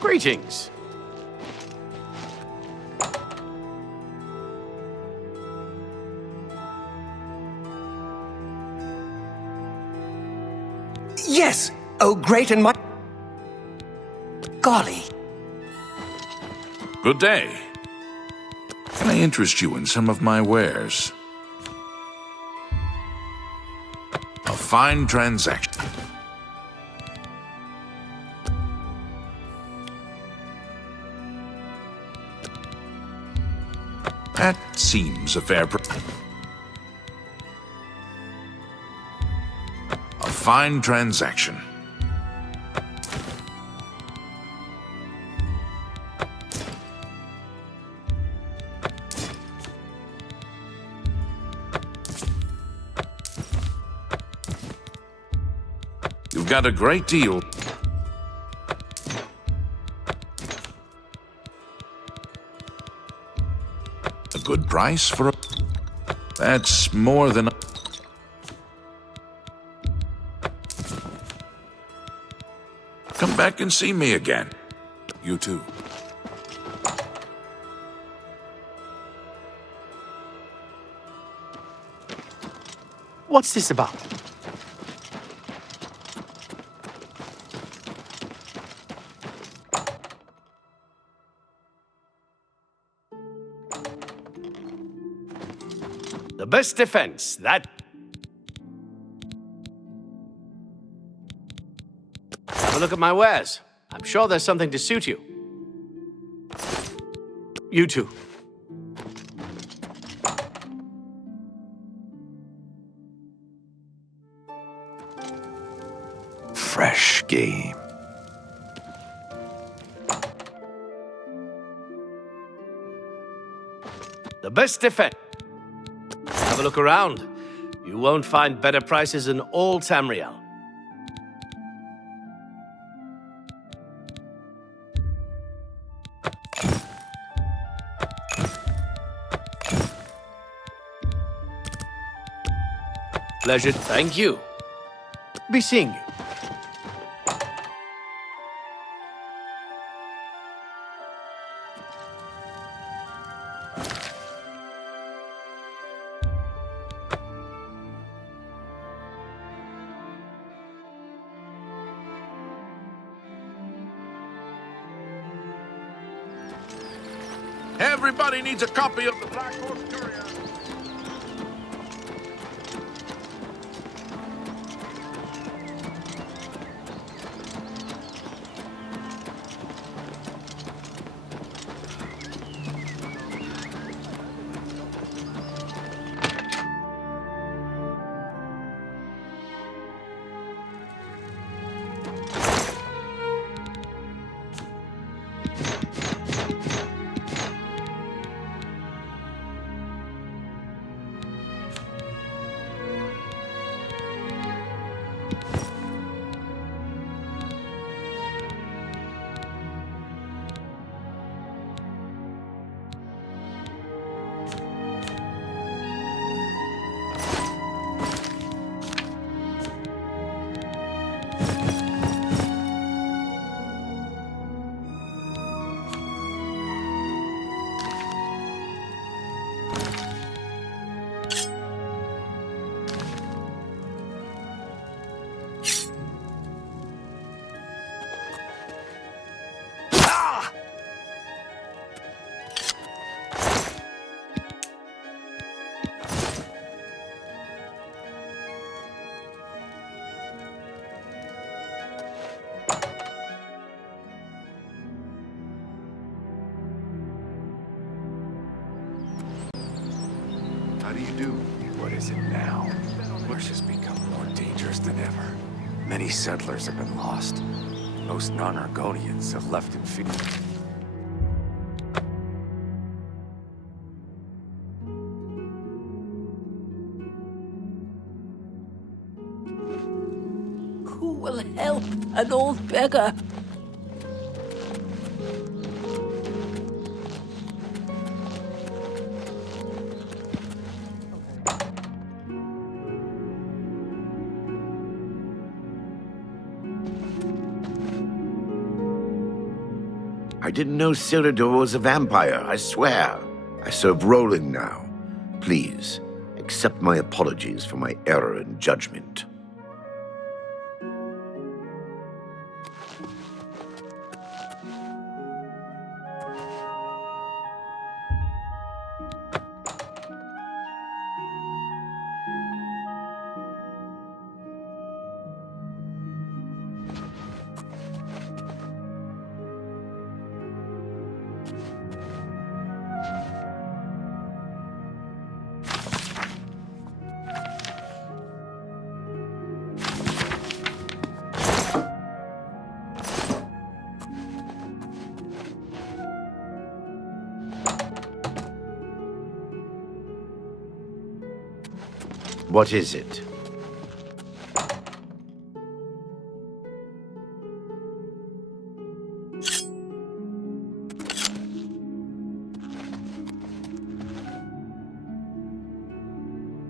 Greetings. Yes! Oh, great and much... Golly. Good day. Can I interest you in some of my wares? A fine transaction. That seems a fair price. A fine transaction. You've got a great deal. A good price for a... That's more than... Come back and see me again. You too. What's this about? The best defense, that... Have a look at my wares. I'm sure there's something to suit you. You too. Fresh game. The best defense. Have a look around. You won't find better prices in all Tamriel. Pleasure. Thank you. Be seeing you. Everybody needs a copy of the Black Horse Courier. How do you do? What is it now? Bush has become more dangerous than ever. Many settlers have been lost. Most non-Argonians have left in fear. Who will help an old beggar? I didn't know Cyrodiil was a vampire, I swear. I serve Roland now. Please, accept my apologies for my error in judgment. What is it?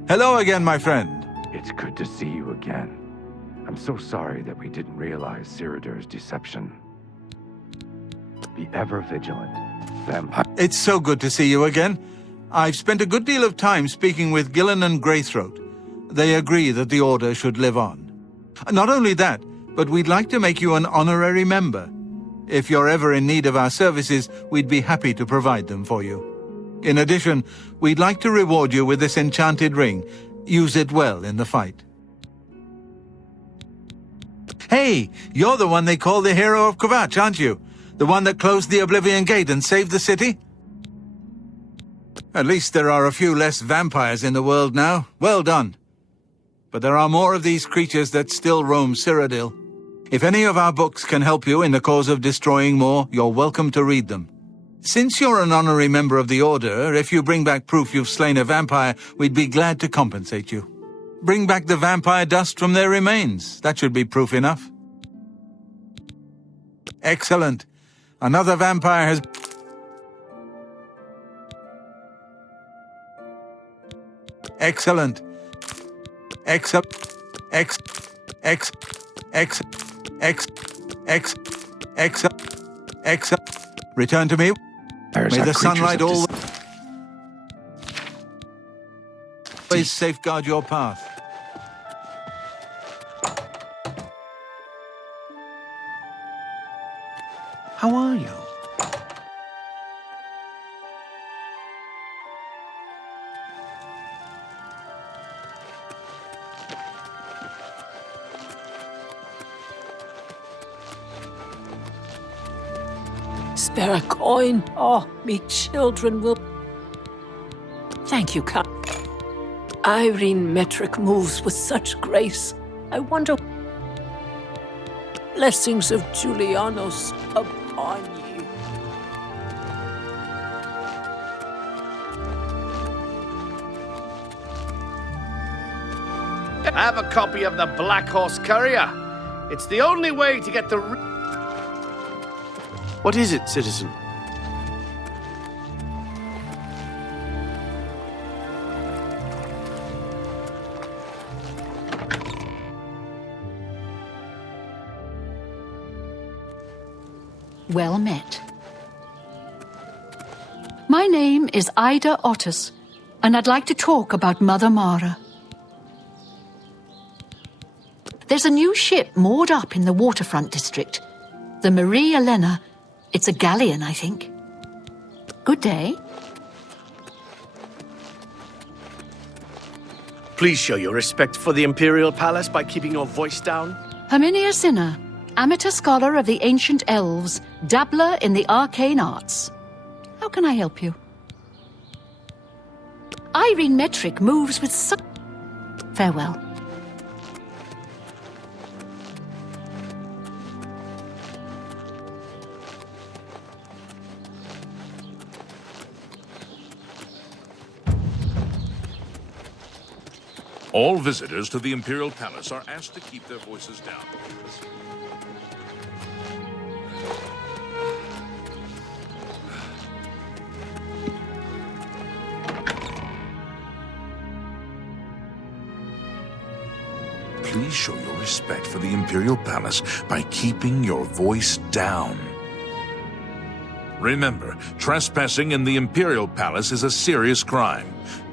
Hello again, my friend. It's good to see you again. I'm so sorry that we didn't realize Cyrodiil's deception. Be ever vigilant. Vampire. It's so good to see you again. I've spent a good deal of time speaking with Gillen and Greythroat. They agree that the Order should live on. Not only that, but we'd like to make you an honorary member. If you're ever in need of our services, we'd be happy to provide them for you. In addition, we'd like to reward you with this enchanted ring. Use it well in the fight. Hey, you're the one they call the hero of Kvatch, aren't you? The one that closed the Oblivion Gate and saved the city? At least there are a few less vampires in the world now. Well done. But there are more of these creatures that still roam Cyrodiil. If any of our books can help you in the cause of destroying more, you're welcome to read them. Since you're an honorary member of the Order, if you bring back proof you've slain a vampire, we'd be glad to compensate you. Bring back the vampire dust from their remains. That should be proof enough. Excellent. Another vampire has... Excellent. Return to me. May the sunlight always safeguard your path. How are you? Spare a coin. Oh, me children will... Thank you, Count. Irene Metric moves with such grace. I wonder... Blessings of Julianos upon you. I have a copy of the Black Horse Courier. It's the only way to get the... What is it, citizen? Well met. My name is Ida Otis, and I'd like to talk about Mother Mara. There's a new ship moored up in the waterfront district. The Marie Elena. It's a galleon, I think. Good day. Please show your respect for the Imperial Palace by keeping your voice down. Herminia Sinner, amateur scholar of the ancient elves, dabbler in the arcane arts. How can I help you? Irene Metric moves with such... Farewell. All visitors to the Imperial Palace are asked to keep their voices down. Please show your respect for the Imperial Palace by keeping your voice down. Remember, trespassing in the Imperial Palace is a serious crime.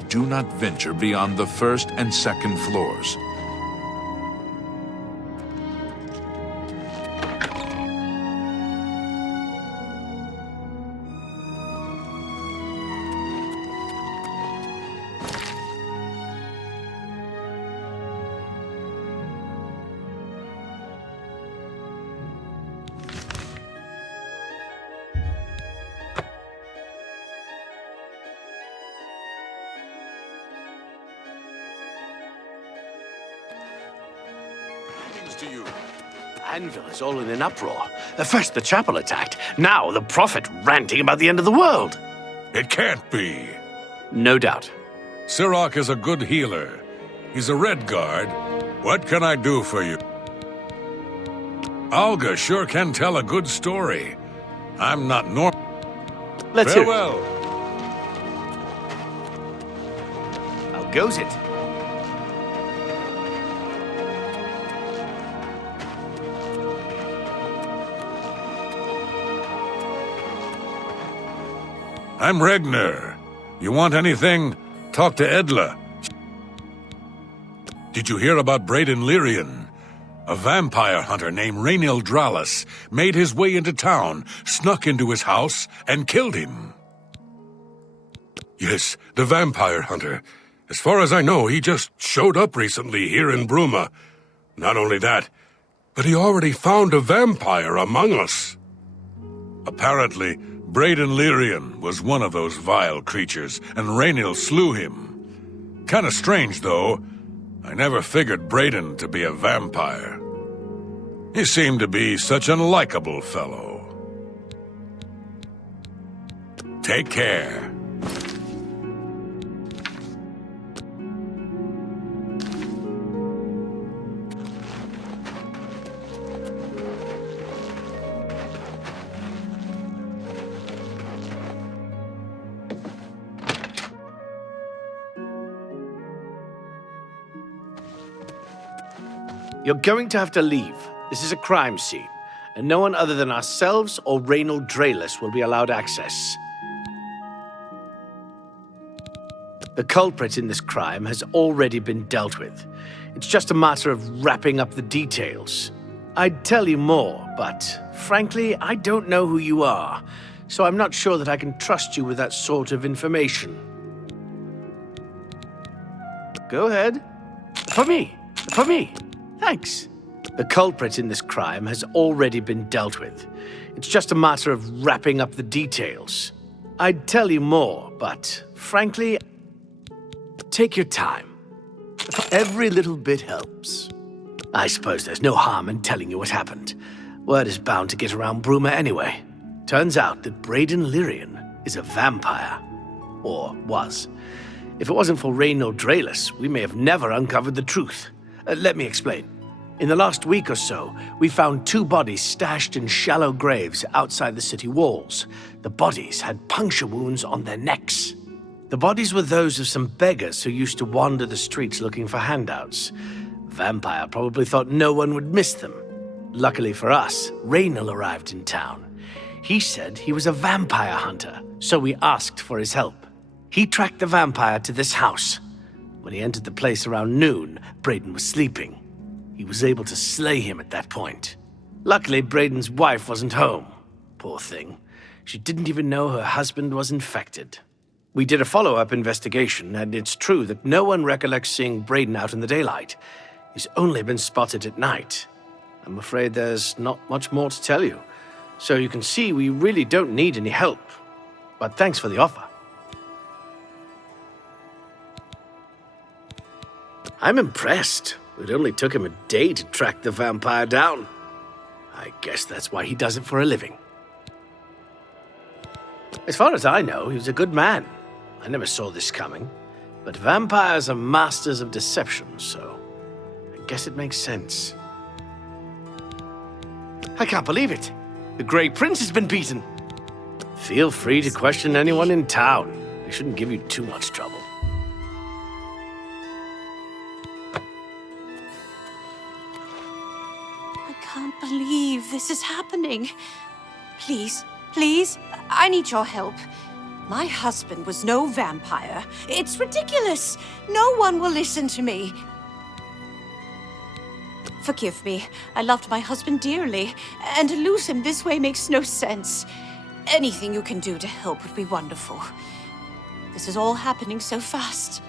Do not venture beyond the first and second floors. To you. Anvil is all in an uproar. First the chapel attacked, now the prophet ranting about the end of the world. It can't be. No doubt. Sirach is a good healer. He's a Red Guard. What can I do for you? Alga sure can tell a good story. I'm not normal. Let's hear it. Farewell. How goes it? I'm Regner. You want anything? Talk to Edla. Did you hear about Braden Lyrian? A vampire hunter named Rainiel Dralis made his way into town, snuck into his house, and killed him. Yes, the vampire hunter. As far as I know, he just showed up recently here in Bruma. Not only that, but he already found a vampire among us. Apparently, Braden Lyrian was one of those vile creatures, and Rainiel slew him. Kinda strange, though. I never figured Braden to be a vampire. He seemed to be such an likable fellow. Take care. You're going to have to leave. This is a crime scene, and no one other than ourselves or Rainiel Dralis will be allowed access. The culprit in this crime has already been dealt with. It's just a matter of wrapping up the details. I'd tell you more, but frankly, I don't know who you are, so I'm not sure that I can trust you with that sort of information. Go ahead. For me. For me. Thanks. The culprit in this crime has already been dealt with. It's just a matter of wrapping up the details. I'd tell you more, but frankly, take your time. Every little bit helps. I suppose there's no harm in telling you what happened. Word is bound to get around Bruma anyway. Turns out that Braden Lyrian is a vampire. Or was. If it wasn't for Rainiel Dralis, we may have never uncovered the truth. Let me explain. In the last week or so, we found 2 bodies stashed in shallow graves outside the city walls. The bodies had puncture wounds on their necks. The bodies were those of some beggars who used to wander the streets looking for handouts. Vampire probably thought no one would miss them. Luckily for us, Rainiel arrived in town. He said he was a vampire hunter, so we asked for his help. He tracked the vampire to this house. When he entered the place around noon, Braden was sleeping. He was able to slay him at that point. Luckily, Braden's wife wasn't home. Poor thing. She didn't even know her husband was infected. We did a follow-up investigation, and it's true that no one recollects seeing Braden out in the daylight. He's only been spotted at night. I'm afraid there's not much more to tell you. So you can see we really don't need any help. But thanks for the offer. I'm impressed. It only took him a day to track the vampire down. I guess that's why he does it for a living. As far as I know, he was a good man. I never saw this coming. But vampires are masters of deception, so I guess it makes sense. I can't believe it. The Grey Prince has been beaten. Feel free to question anyone in town. They shouldn't give you too much trouble. I can't believe this is happening. Please, Please, I need your help. My husband was no vampire. It's ridiculous. No one will listen to me. Forgive me. I loved my husband dearly, and to lose him this way makes no sense. Anything you can do to help would be wonderful. This is all happening so fast.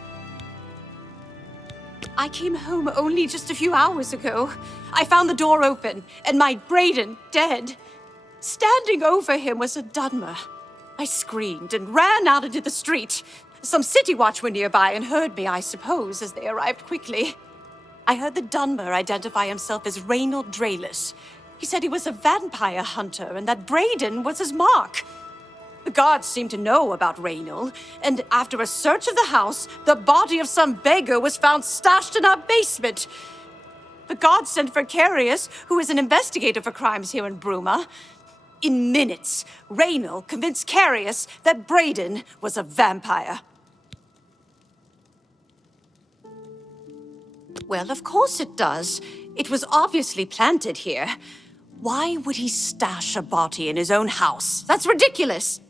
I came home only just a few hours ago. I found the door open, and my Brayden dead. Standing over him was a Dunmer. I screamed and ran out into the street. Some city watch were nearby and heard me, I suppose, as they arrived quickly. I heard the Dunmer identify himself as Reynold Drayless. He said he was a vampire hunter and that Brayden was his mark. The guards seemed to know about Reynold, and after a search of the house, the body of some beggar was found stashed in our basement. The guards sent for Carius, who is an investigator for crimes here in Bruma. In minutes, Reynold convinced Carius that Brayden was a vampire. Well, of course it does. It was obviously planted here. Why would he stash a body in his own house? That's ridiculous!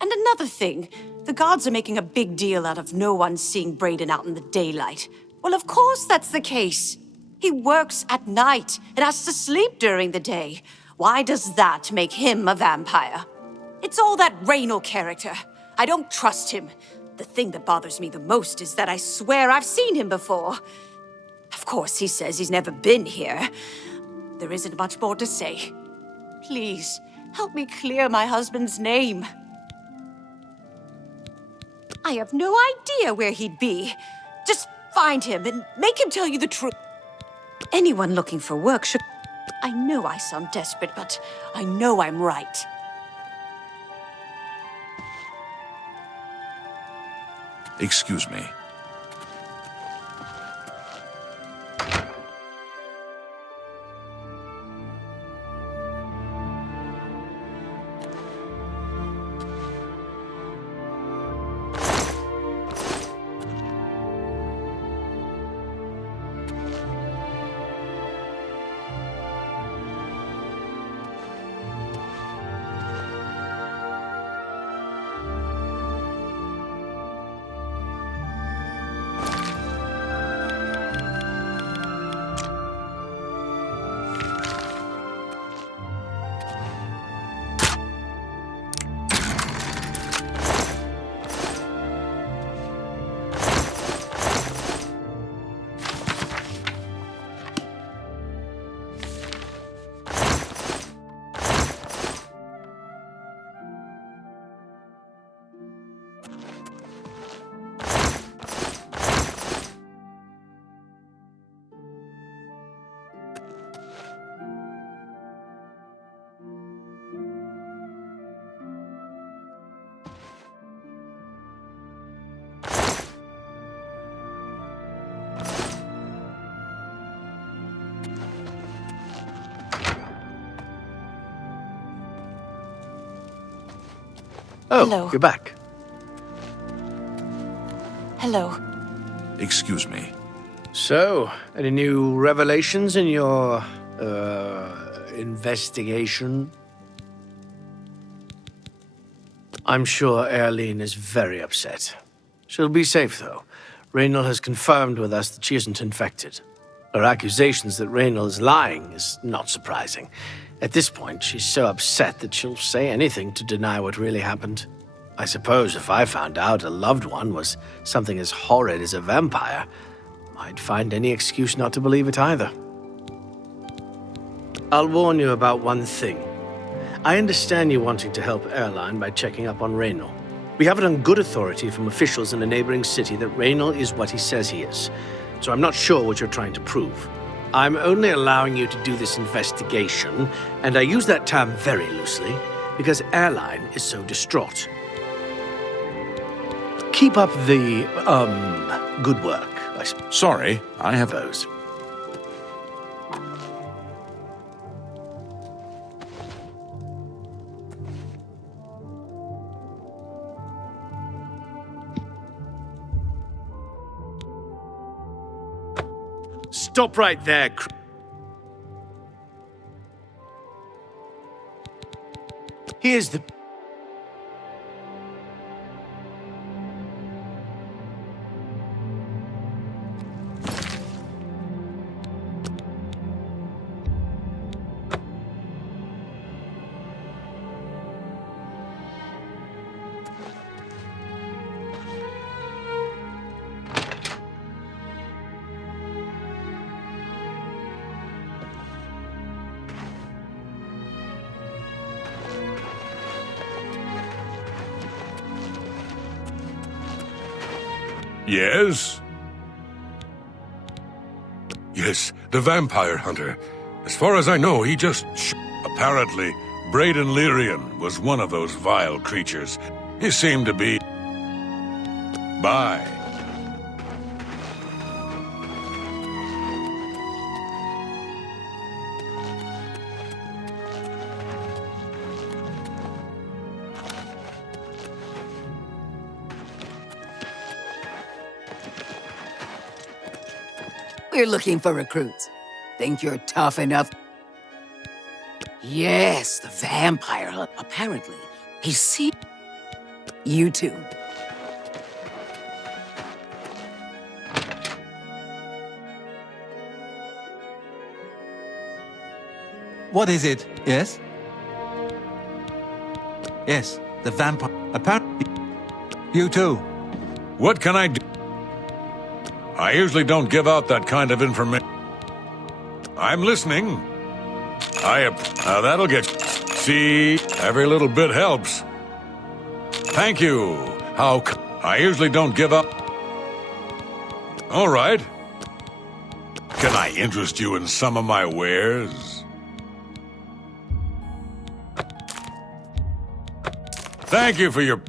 And another thing, the guards are making a big deal out of no one seeing Brayden out in the daylight. Well, of course that's the case. He works at night and has to sleep during the day. Why does that make him a vampire? It's all that Reynold character. I don't trust him. The thing that bothers me the most is that I swear I've seen him before. Of course, he says he's never been here. There isn't much more to say. Please, help me clear my husband's name. I have no idea where he'd be. Just find him and make him tell you the truth. Anyone looking for work should... I know I sound desperate, but I know I'm right. Excuse me. Oh, Hello. You're back. Hello. Excuse me. So, any new revelations in your, investigation? I'm sure Erlene is very upset. She'll be safe, though. Reynold has confirmed with us that she isn't infected. Her accusations that Reynold is lying is not surprising. At this point, she's so upset that she'll say anything to deny what really happened. I suppose if I found out a loved one was something as horrid as a vampire, I'd find any excuse not to believe it either. I'll warn you about one thing. I understand you wanting to help Erline by checking up on Reynold. We have it on good authority from officials in a neighboring city that Reynold is what he says he is, so I'm not sure what you're trying to prove. I'm only allowing you to do this investigation, and I use that term very loosely, because Erline is so distraught. Keep up the, good work, I suppose. Sorry, I have... Stop right there, Here's the... Yes? Yes, the vampire hunter. As far as I know, he just apparently, Braden Lyrian was one of those vile creatures. He seemed to be... Bye. We're looking for recruits. Think you're tough enough? Yes, the vampire, apparently. He's seen... You too. What is it? Yes? Yes, the vampire. Apparently. You too. What can I do? I usually don't give out that kind of information. I'm listening. That'll get... See, every little bit helps. Thank you. I usually don't give up. All right. Can I interest you in some of my wares? Thank you for your...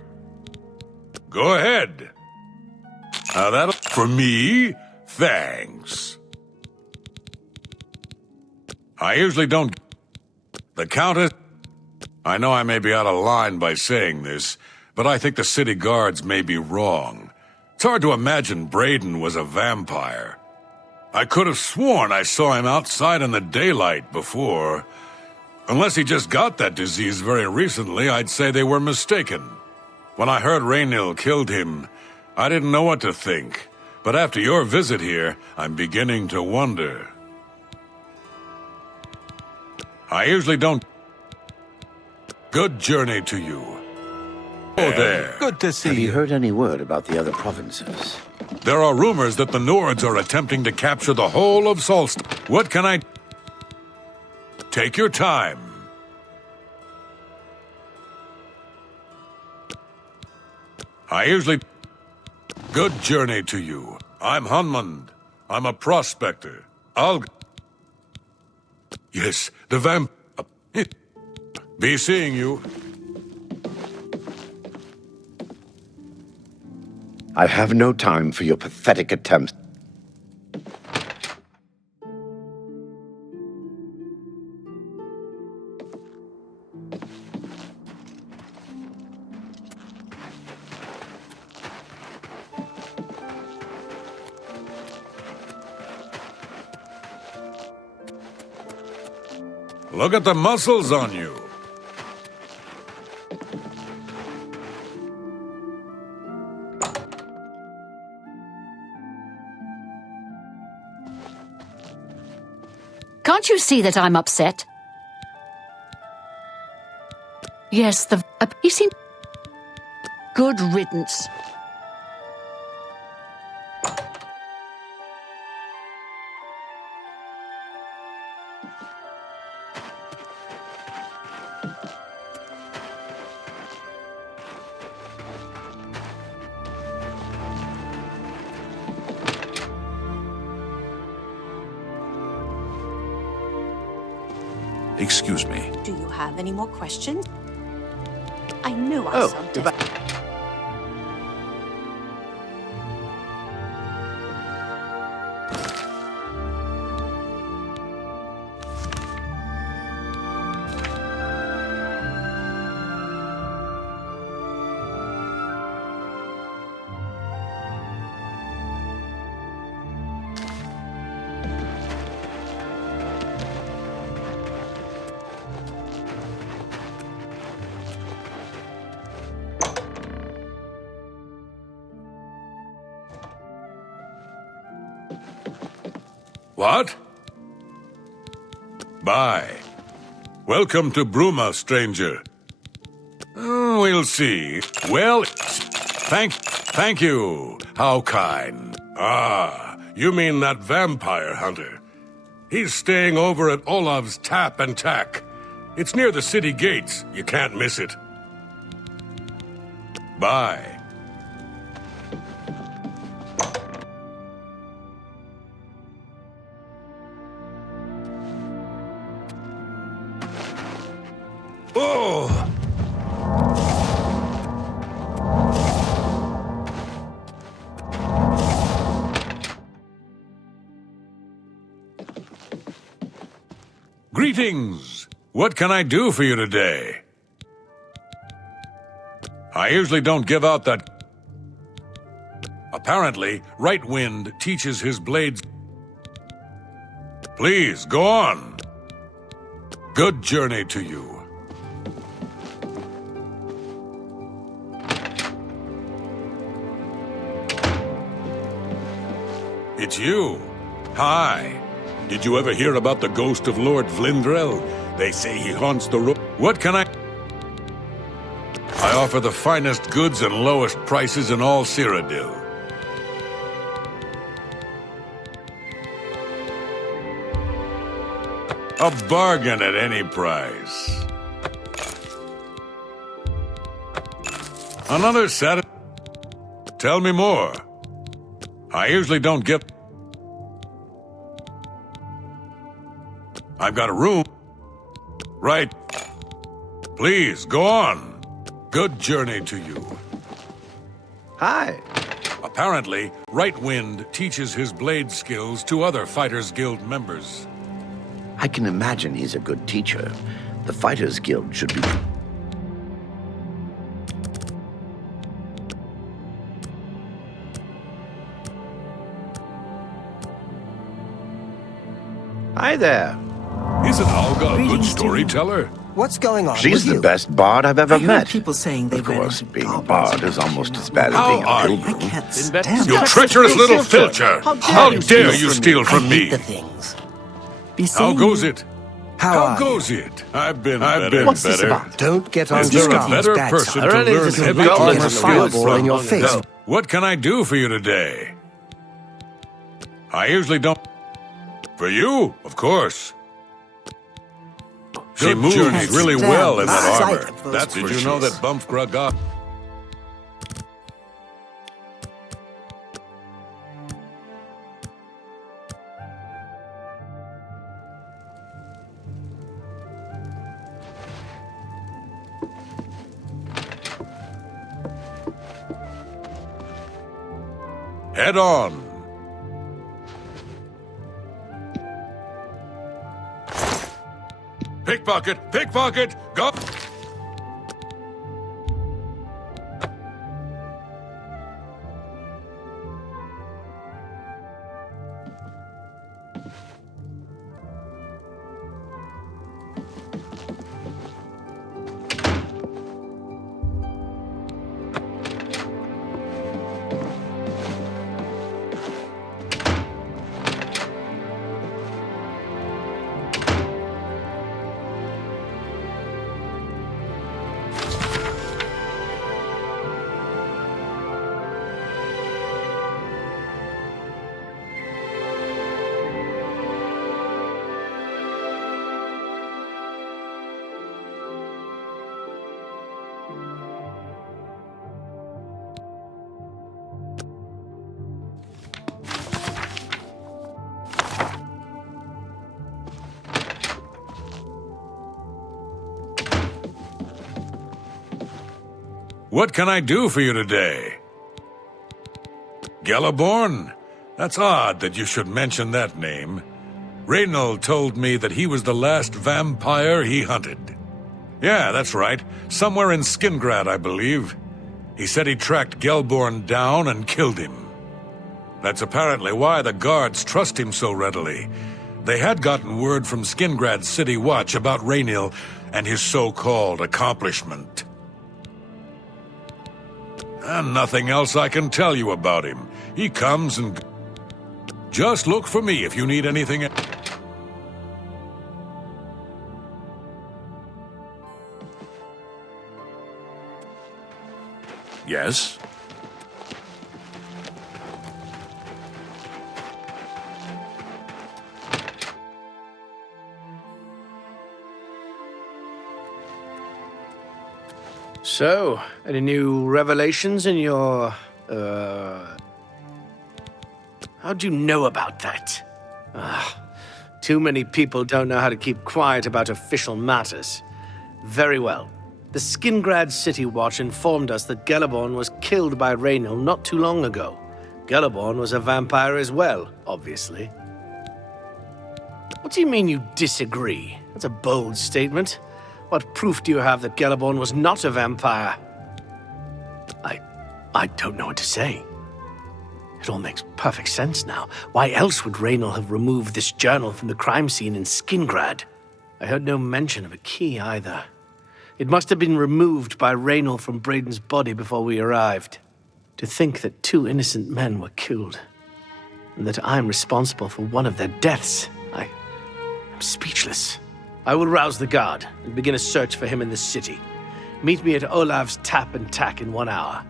Go ahead. That'll... For me? Thanks. I usually don't... The Countess... I know I may be out of line by saying this, but I think the city guards may be wrong. It's hard to imagine Braden was a vampire. I could have sworn I saw him outside in the daylight before. Unless he just got that disease very recently, I'd say they were mistaken. When I heard Raynil killed him, I didn't know what to think. But after your visit here, I'm beginning to wonder. I usually don't... Good journey to you. Oh, there. Good to see Have you. you heard any word about the other provinces? There are rumors that the Nords are attempting to capture the whole of Solst. What can I... Take your time. I usually... Good journey to you. I'm Hunmund. I'm a prospector. Yes, the vamp... Be seeing you. I have no time for your pathetic attempts. Look at the muscles on you. Can't you see that I'm upset? Yes, he seemed... Good riddance. Excuse me. Do you have any more questions? I know I sound goodbye. What? Bye. Welcome to Bruma, stranger. Oh, we'll see. Well, thank you. How kind. Ah, you mean that vampire hunter. He's staying over at Olav's Tap and Tack. It's near the city gates. You can't miss it. Bye. Greetings! What can I do for you today? I usually don't give out that... Apparently, Right Wind teaches his blades... Please, go on. Good journey to you. It's you. Hi. Did you ever hear about the ghost of Lord Vlindrel? They say he haunts the road. What can I offer the finest goods and lowest prices in all Cyrodiil. A bargain at any price. Another set. Tell me more. I usually don't get... I've got a room. Right. Please, go on. Good journey to you. Hi. Apparently, Right Wind teaches his blade skills to other Fighters Guild members. I can imagine he's a good teacher. The Fighters Guild should be... Hi there. Isn't Olga a good storyteller? What's going on She's with the you? best bard I've ever I heard met. people saying they Of ran course, into being a goblins bard and is almost shit. as bad as How being a are you? I pilgrim. can't Bet- stand You it. treacherous little filcher! How dare you steal from I me? hate the things. Be How saying goes it? How How are you? goes it? I've been better. What's this about? Don't get on Is there a Scott's better bad person side. to Already learn just heavy got Get on a the skills fireball from? in your face. No. What can I do for you today? I usually don't... For you, of course. She moves really stand well in the that sight armor. of those That's Did you know that Bumfgrug got... Head on. Pickpocket! Pickpocket! Go! What can I do for you today? Gelaborn? That's odd that you should mention that name. Reynald told me that he was the last vampire he hunted. Yeah, that's right. Somewhere in Skingrad, I believe. He said he tracked Gelborn down and killed him. That's apparently why the guards trust him so readily. They had gotten word from Skingrad's City Watch about Reynil and his so-called accomplishment. And nothing else I can tell you about him. He comes and... Just look for me if you need anything. Yes? So, any new revelations in your, How'd you know about that? Too many people don't know how to keep quiet about official matters. Very well. The Skingrad City Watch informed us that Gelaborn was killed by Reynil not too long ago. Gelaborn was a vampire as well, obviously. What do you mean you disagree? That's a bold statement. What proof do you have that Gellerborn was not a vampire? I don't know what to say. It all makes perfect sense now. Why else would Raynor have removed this journal from the crime scene in Skingrad? I heard no mention of a key either. It must have been removed by Raynor from Braden's body before we arrived. To think that 2 innocent men were killed, and that I'm responsible for one of their deaths, I'm speechless. I will rouse the guard and begin a search for him in the city. Meet me at Olav's Tap and Tack in 1 hour.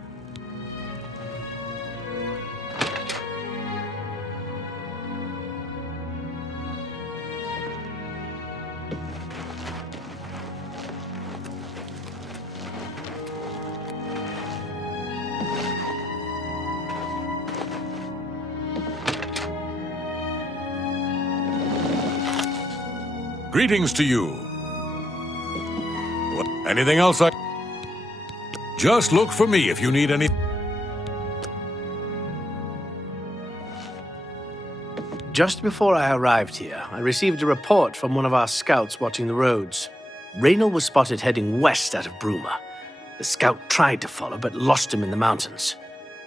Greetings to you. Anything else Just look for me if you need any... Just before I arrived here, I received a report from one of our scouts watching the roads. Raynor was spotted heading west out of Bruma. The scout tried to follow, but lost him in the mountains.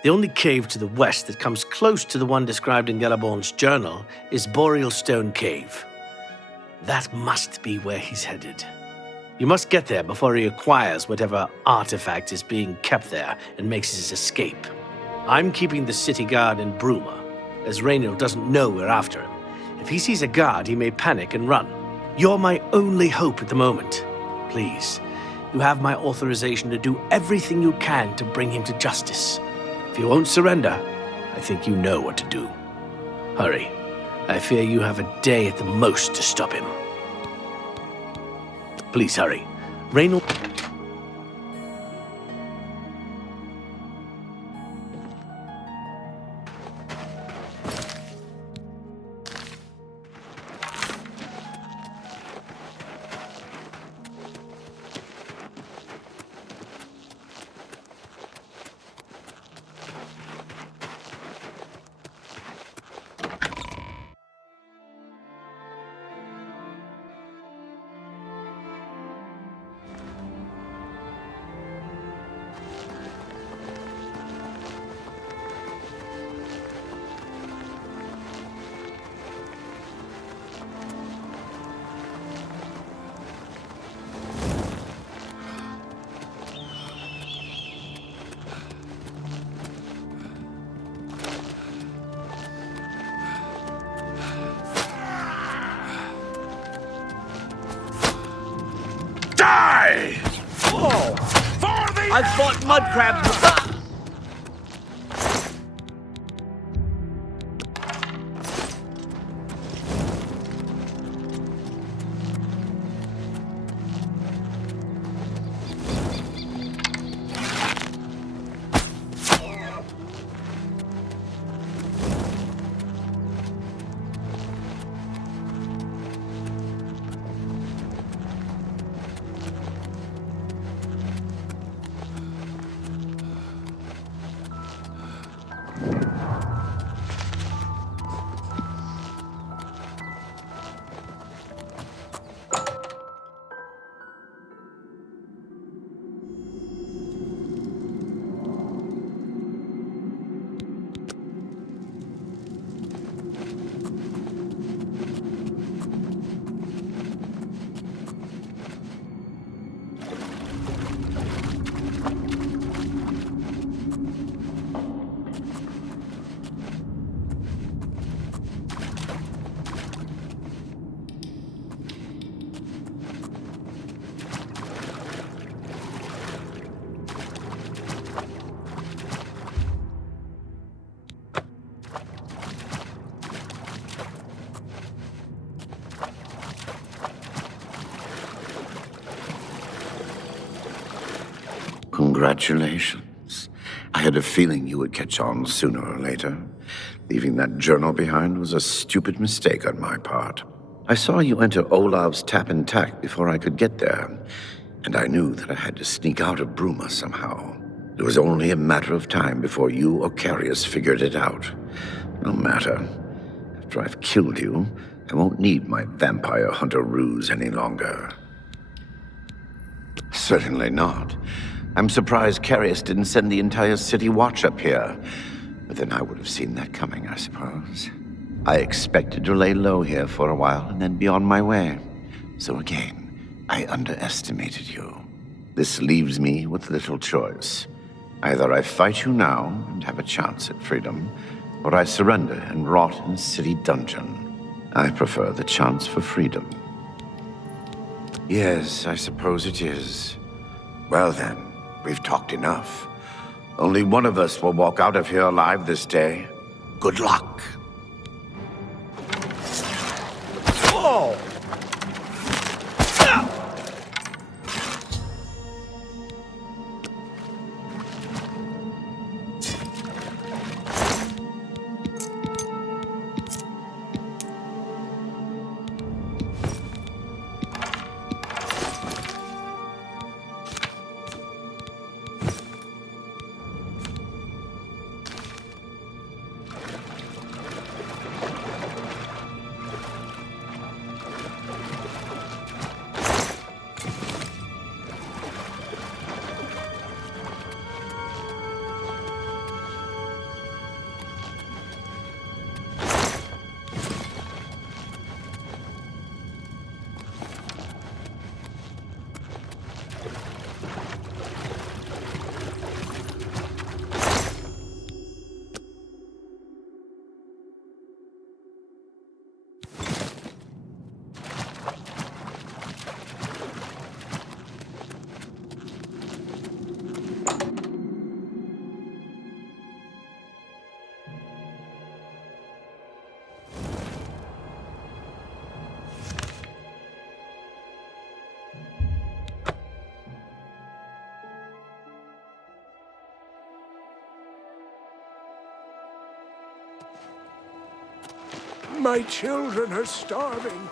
The only cave to the west that comes close to the one described in Gellerborn's journal is Boreal Stone Cave. That must be where he's headed. You must get there before he acquires whatever artifact is being kept there and makes his escape. I'm keeping the city guard in Bruma, as Raynor doesn't know we're after him. If he sees a guard, he may panic and run. You're my only hope at the moment. Please, you have my authorization to do everything you can to bring him to justice. If you won't surrender, I think you know what to do. Hurry. I fear you have a day at the most to stop him. Please hurry. Raynor... I've fought mud crabs before. Congratulations. I had a feeling you would catch on sooner or later. Leaving that journal behind was a stupid mistake on my part. I saw you enter Olav's Tap and Tack before I could get there, and I knew that I had to sneak out of Bruma somehow. It was only a matter of time before you or Carius figured it out. No matter. I've After I've killed you, I won't need my vampire hunter ruse any longer. Certainly not. I'm surprised Carius didn't send the entire city watch up here. But then I would have seen that coming, I suppose. I expected to lay low here for a while and then be on my way. So again, I underestimated you. This leaves me with little choice. Either I fight you now and have a chance at freedom, or I surrender and rot in a city dungeon. I prefer the chance for freedom. Yes, I suppose it is. Well then, we've talked enough. Only one of us will walk out of here alive this day. Good luck. Oh! My children are starving.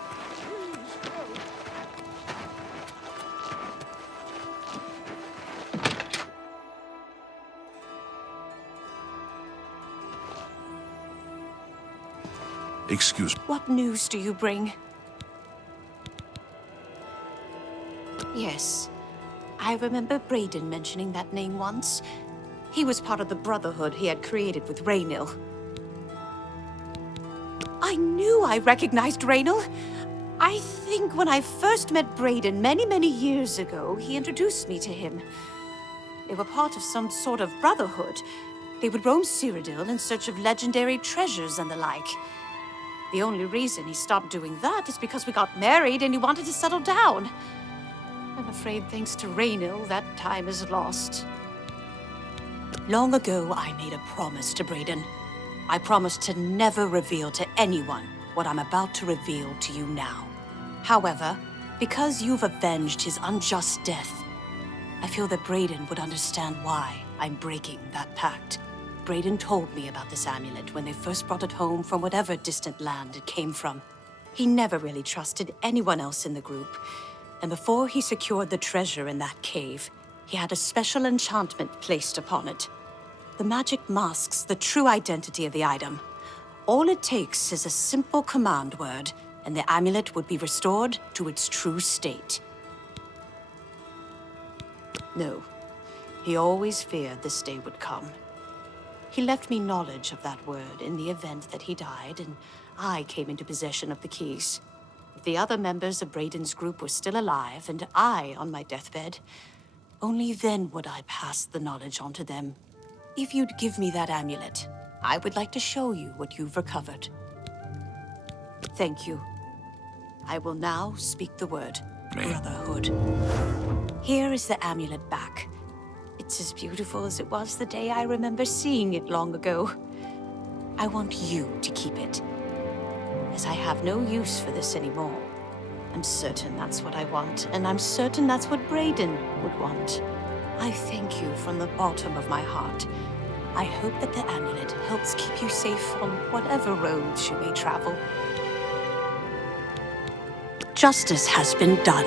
Excuse me. What news do you bring? Yes, I remember Braden mentioning that name once. He was part of the Brotherhood he had created with Raynil. I knew I recognized Raynil. I think when I first met Braden many years ago, he introduced me to him. They were part of some sort of brotherhood. They would roam Cyrodiil in search of legendary treasures and the like. The only reason he stopped doing that is because we got married and he wanted to settle down. I'm afraid thanks to Raynil, that time is lost. Long ago, I made a promise to Braden. I promised to never reveal to anyone what I'm about to reveal to you now. However, because you've avenged his unjust death, I feel that Braden would understand why I'm breaking that pact. Braden told me about this amulet when they first brought it home from whatever distant land it came from. He never really trusted anyone else in the group, and before he secured the treasure in that cave, he had a special enchantment placed upon it. The magic masks the true identity of the item. All it takes is a simple command word, and the amulet would be restored to its true state. No, he always feared this day would come. He left me knowledge of that word in the event that he died, and I came into possession of the keys. If the other members of Braden's group were still alive, and I on my deathbed, only then would I pass the knowledge on to them. If you'd give me that amulet, I would like to show you what you've recovered. Thank you. I will now speak the word, Brotherhood. Here is the amulet back. It's as beautiful as it was the day I remember seeing it long ago. I want you to keep it, as I have no use for this anymore. I'm certain that's what I want, and I'm certain that's what Braden would want. I thank you from the bottom of my heart. I hope that the amulet helps keep you safe on whatever roads you may travel. Justice has been done.